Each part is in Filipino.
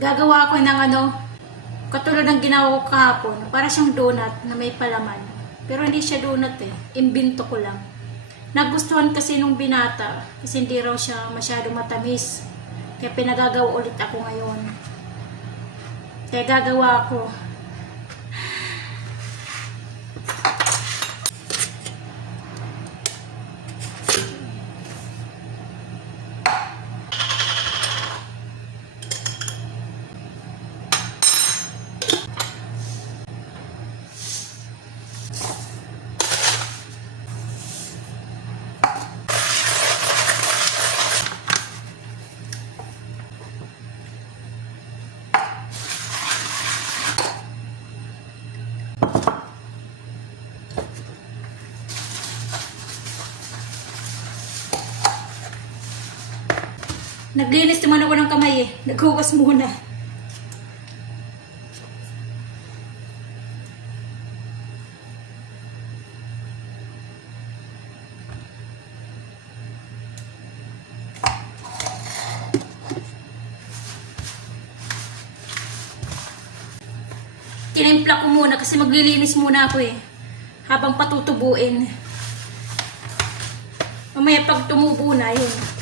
Gagawa ako ng katulad ng ginawa ko kahapon. Para siyang donut na may palaman. Pero hindi siya donut eh. Imbento ko lang. Nagustuhan kasi nung binata. Kasi hindi raw siya masyado matamis. Kaya pinagagawa ulit ako ngayon. Kaya gagawa ako. Naglinis naman ako ng kamay eh. Naghugas muna. Tinimpla ko muna kasi maglilinis muna ako eh. Habang patutubuin. Mamaya pag tumubo na yun.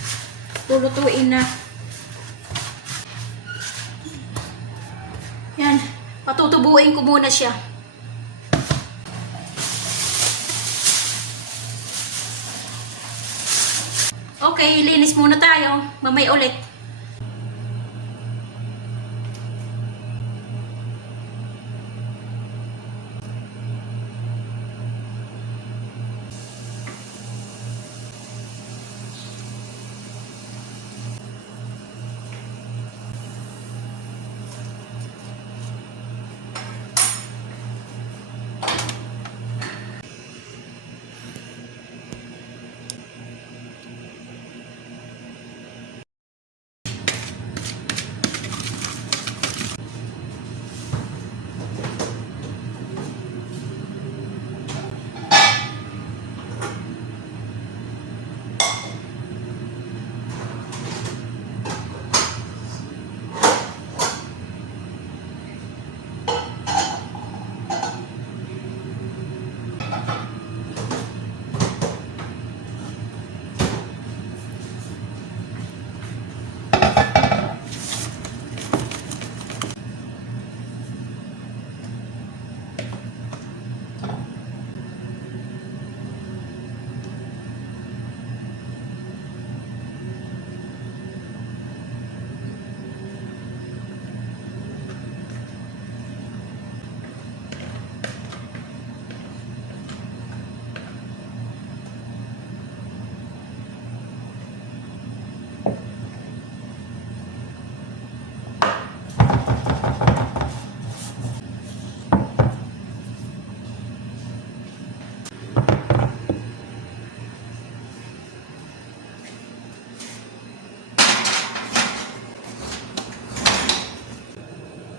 Lulutuin na. Yan. Patutubuin ko muna siya. Okay, linis muna tayo. Mamaya ulit.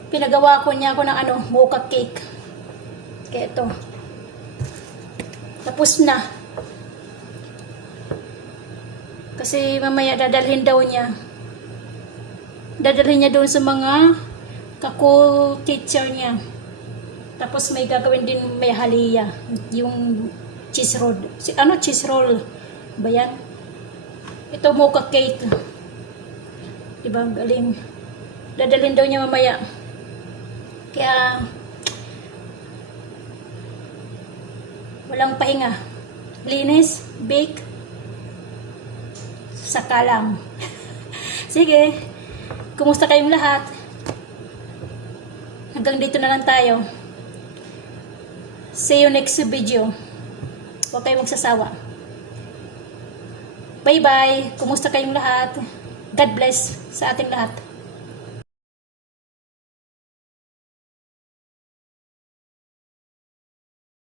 Pinagawa ko niya ako ng mocha cake. Kaya ito. Tapos na. Kasi mamaya dadalhin daw niya. Dadalhin niya doon sa mga kako-teacher niya. Tapos may gagawin din, may haliya. Yung cheese roll. Cheese roll ba yan? Ito mocha cake. Diba? Galing. Dadalhin daw niya mamaya. Kaya walang pahinga. Linis, bake, saka lang. Sige. Kumusta kayong lahat? Hanggang dito na lang tayo. See you next video. Huwag kayong magsasawa. Bye-bye. Kumusta kayong lahat? God bless sa ating lahat.